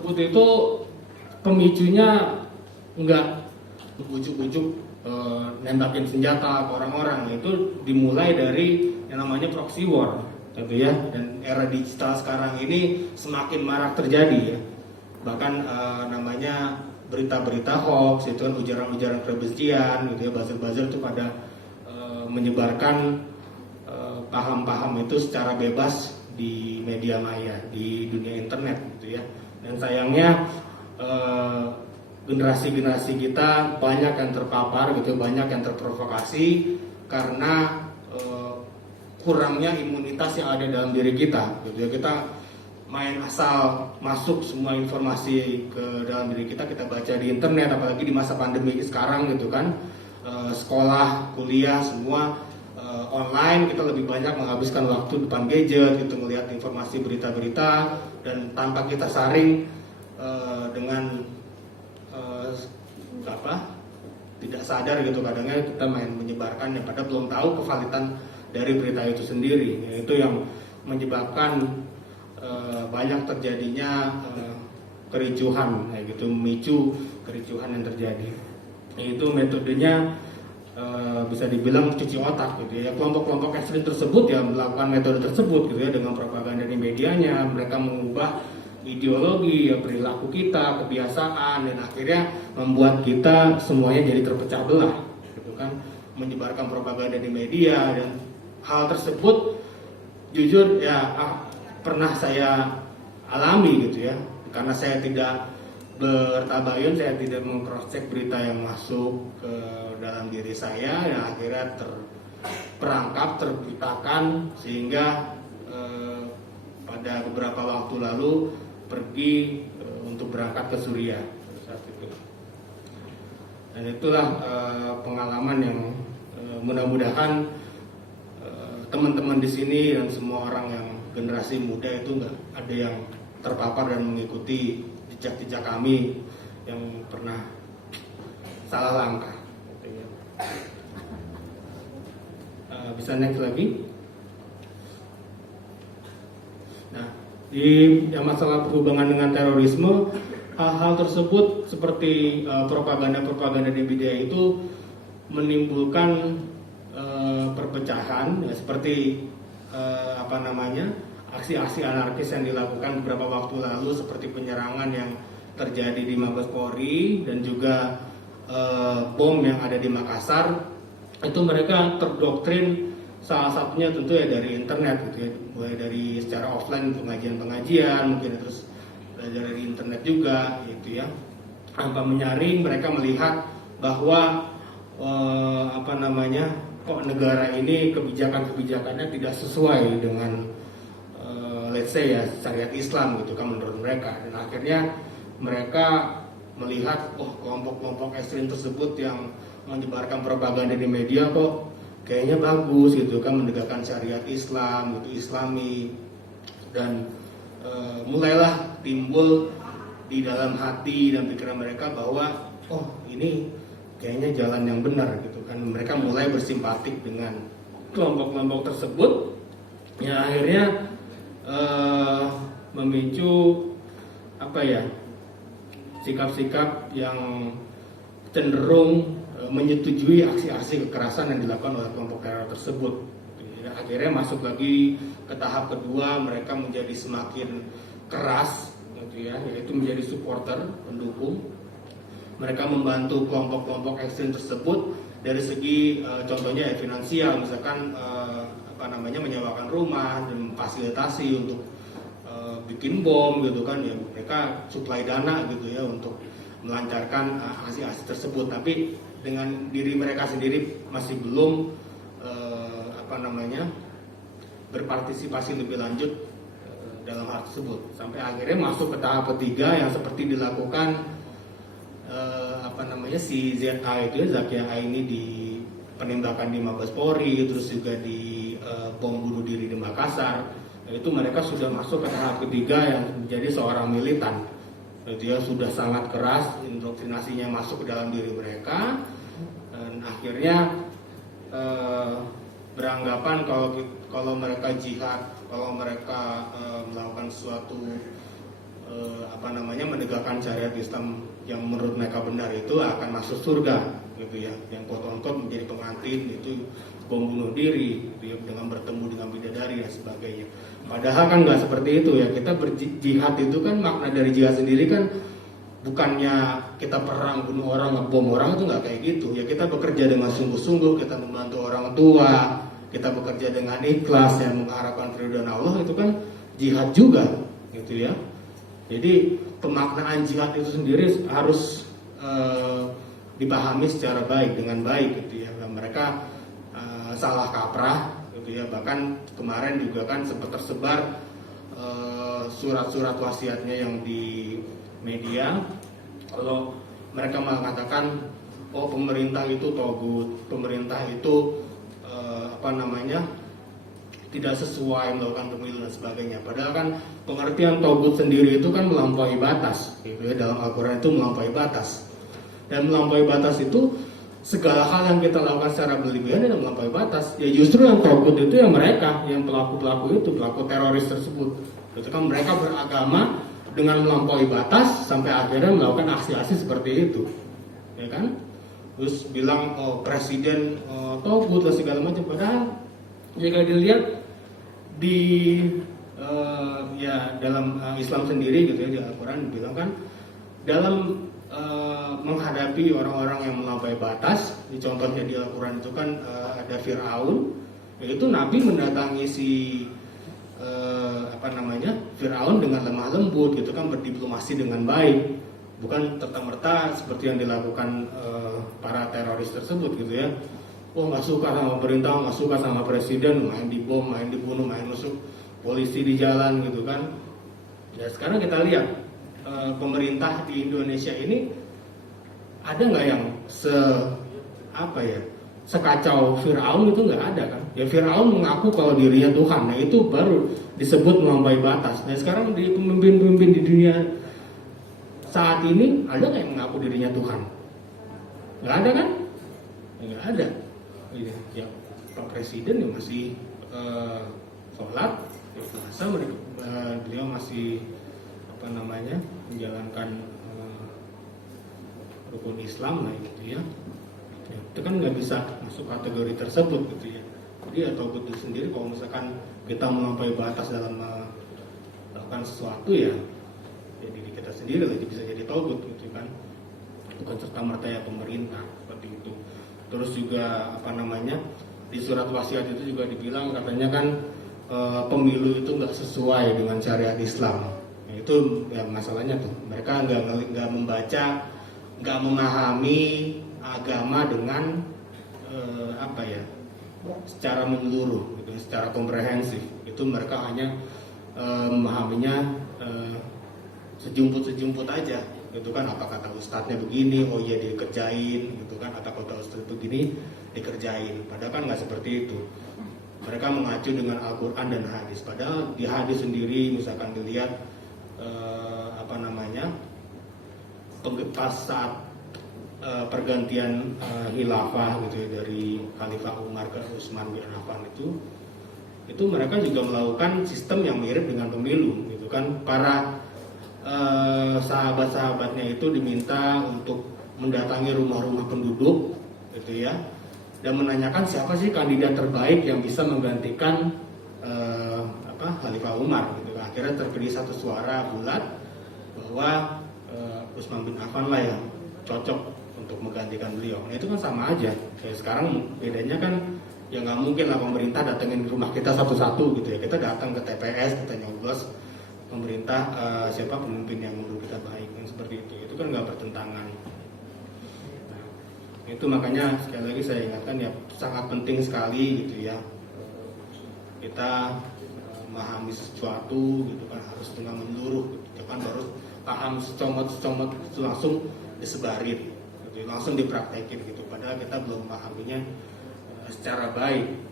tersebut itu pemicunya enggak ujuk-ujuk nembakin senjata ke orang-orang. Itu dimulai dari yang namanya proxy war gitu ya. Dan era digital sekarang ini semakin marak terjadi ya. Bahkan namanya berita-berita hoax itu kan, ujaran-ujaran kebencian gitu ya, buzzer-buzzer itu pada menyebarkan paham-paham itu secara bebas di media maya, di dunia internet gitu ya. Dan sayangnya generasi-generasi kita banyak yang terpapar gitu, banyak yang terprovokasi karena kurangnya imunitas yang ada dalam diri kita gitu ya. Kita main asal masuk semua informasi ke dalam diri kita baca di internet, apalagi di masa pandemi sekarang gitu kan. Sekolah, kuliah semua online, kita lebih banyak menghabiskan waktu depan gadget gitu, melihat informasi berita-berita, dan tanpa kita saring dengan tidak sadar gitu, kadangnya kita main menyebarkan yang pada belum tahu kevalitan dari berita itu sendiri. Itu yang menyebabkan banyak terjadinya kericuhan kayak gitu, memicu kericuhan yang terjadi. Itu metodenya bisa dibilang cuci otak gitu ya. Kelompok-kelompok ekstrim tersebut ya melakukan metode tersebut gitu ya, dengan propaganda di medianya. Mereka mengubah ideologi ya, perilaku kita, kebiasaan, dan akhirnya membuat kita semuanya jadi terpecah belah gitu kan, menyebarkan propaganda di media. Dan hal tersebut jujur ya pernah saya alami gitu ya, karena saya tidak bertabayun, saya tidak meng-cross-check berita yang masuk ke dalam diri saya, dan akhirnya terperangkap, terbutakan, sehingga pada beberapa waktu lalu pergi untuk berangkat ke Suriah saat itu. Dan itulah pengalaman yang mudah-mudahan teman-teman di sini dan semua orang yang generasi muda itu nggak ada yang terpapar dan mengikuti jejak-jejak kami yang pernah salah langkah. Bisa next lagi. Nah, di yang masalah berhubungan dengan terorisme, hal-hal tersebut seperti propaganda-propaganda di media itu menimbulkan perpecahan ya, seperti aksi-aksi anarkis yang dilakukan beberapa waktu lalu, seperti penyerangan yang terjadi di Mabes Polri dan juga bom yang ada di Makassar. Itu mereka terdoktrin, salah satunya tentu ya dari internet gitu ya, mulai dari secara offline pengajian-pengajian, mungkin terus belajar dari internet juga gitu ya. Tanpa menyaring, mereka melihat bahwa kok negara ini kebijakannya tidak sesuai dengan let's say ya syariat Islam gitu kan menurut mereka. Dan akhirnya mereka melihat kelompok-kelompok ekstrim tersebut yang menyebarkan propaganda di media kok kayaknya bagus gitu kan, menegakkan syariat Islam gitu, Islami. Dan mulailah timbul di dalam hati dan pikiran mereka bahwa ini kayaknya jalan yang benar gitu kan. Mereka mulai bersimpatik dengan kelompok-kelompok tersebut yang akhirnya memicu sikap-sikap yang cenderung menyetujui aksi-aksi kekerasan yang dilakukan oleh kelompok teror tersebut. Akhirnya masuk lagi ke tahap kedua, mereka menjadi semakin keras gitu ya, yaitu menjadi supporter, pendukung. Mereka membantu kelompok-kelompok ekstrim tersebut dari segi contohnya ya finansial, misalkan menyewakan rumah dan fasilitasi untuk bikin bom gitu kan ya, mereka suplai dana gitu ya untuk melancarkan aksi-aksi tersebut. Tapi dengan diri mereka sendiri masih belum berpartisipasi lebih lanjut dalam hal tersebut, sampai akhirnya masuk ke tahap ketiga yang seperti dilakukan si ZA itu ya, Zakia ini di penembakan di Mabes Polri, terus juga di bom bunuh diri di Makassar. Itu mereka sudah masuk ke tahap ketiga yang menjadi seorang militan. Dia sudah sangat keras, indoktrinasinya masuk ke dalam diri mereka, dan akhirnya beranggapan kalau mereka jihad, kalau mereka melakukan suatu menegakkan syariat Islam yang menurut mereka benar itu akan masuk surga gitu ya, yang quote-unquote menjadi pengantin itu bom bunuh diri gitu ya, dengan bertemu dengan bidadari dan sebagainya. Padahal kan nggak seperti itu ya. Kita berjihad itu kan makna dari jihad sendiri kan bukannya kita perang bunuh orang, ngebom orang, itu nggak kayak gitu ya. Kita bekerja dengan sungguh-sungguh, kita membantu orang tua, kita bekerja dengan ikhlas yang mengharapkan ridho Allah, itu kan jihad juga gitu ya. Jadi pemaknaan jihad itu sendiri harus dipahami secara baik, dengan baik gitu ya. Dan mereka salah kaprah gitu ya. Bahkan kemarin juga kan sempat tersebar surat-surat wasiatnya yang di media, kalau mereka mengatakan pemerintah itu togut, pemerintah itu tidak sesuai melakukan pemilu dan sebagainya. Padahal kan pengertian togut sendiri itu kan melampaui batas gitu ya, dalam Al-Quran itu melampaui batas. Dan melampaui batas itu segala hal yang kita lakukan secara berlebihan dan melampaui batas. Ya justru yang togut itu yang mereka, yang pelaku-pelaku itu, pelaku teroris tersebut. Itu kan mereka beragama dengan melampaui batas sampai akhirnya melakukan aksi-aksi seperti itu. Ya kan? Terus bilang presiden togut dan segala macam. Padahal jika dilihat di dalam Islam sendiri gitu ya, di Al-Quran bilang kan dalam menghadapi orang-orang yang melampaui batas, contohnya di Al-Quran itu kan ada Fir'aun, yaitu Nabi mendatangi si Fir'aun dengan lemah lembut gitu kan, berdiplomasi dengan baik, bukan serta-merta seperti yang dilakukan para teroris tersebut gitu ya. Nggak suka sama pemerintah, nggak suka sama presiden, main dibom, main dibunuh, main nusuk polisi di jalan gitu kan. Ya sekarang kita lihat pemerintah di Indonesia ini ada nggak yang sekacau Fir'aun? Itu nggak ada kan. Ya Fir'aun mengaku kalau dirinya Tuhan, nah itu baru disebut melampaui batas. Nah sekarang di pemimpin-pemimpin di dunia saat ini ada nggak yang mengaku dirinya Tuhan? Nggak ada kan? Nggak ada. Ya Pak Presiden yang masih sholat, ya puasa, beliau masih menjalankan rukun Islam lah gitu ya. Itu kan nggak bisa masuk kategori tersebut gitu ya. Jadi atau betul sendiri kalau misalkan kita melampaui batas dalam melakukan sesuatu ya diri kita sendiri lagi bisa jadi togut gitu kan, bukan serta-merta ya pemerintah seperti itu. Terus juga di surat wasiat itu juga dibilang katanya kan pemilu itu nggak sesuai dengan syariat Islam. Ya, itu ya masalahnya tuh, mereka nggak membaca, nggak memahami agama dengan secara menyeluruh gitu, secara komprehensif. Itu mereka hanya memahaminya sejumput aja gitu kan. Apa kata ustadznya begini, oh iya dikerjain gitu kan, atau kata ustadz begini dikerjain. Padahal kan nggak seperti itu. Mereka mengacu dengan Al-Quran dan hadis. Padahal di hadis sendiri misalkan dilihat pas saat pergantian khilafah gitu ya, dari Khalifah Umar ke Utsman bin Affan itu mereka juga melakukan sistem yang mirip dengan pemilu gitu kan. Para sahabat-sahabatnya itu diminta untuk mendatangi rumah-rumah penduduk gitu ya, dan menanyakan siapa sih kandidat terbaik yang bisa menggantikan Khalifah Umar gitu. Akhirnya terpilih satu suara bulat bahwa Utsman bin Affan lah yang cocok untuk menggantikan beliau. Nah itu kan sama aja. Kayak sekarang bedanya kan ya nggak mungkin lah pemerintah datengin rumah kita satu-satu gitu ya. Kita datang ke TPS, kita nyoblos pemerintah siapa pemimpin yang menurut kita baik, yang seperti itu. Itu kan nggak bertentangan. Nah, itu makanya sekali lagi saya ingatkan ya, sangat penting sekali gitu ya, kita memahami sesuatu gitu kan harus dengan menyeluruh gitu kan, baru paham secomot itu langsung disebarin gitu, langsung dipraktekin gitu. Padahal kita belum memahaminya secara baik.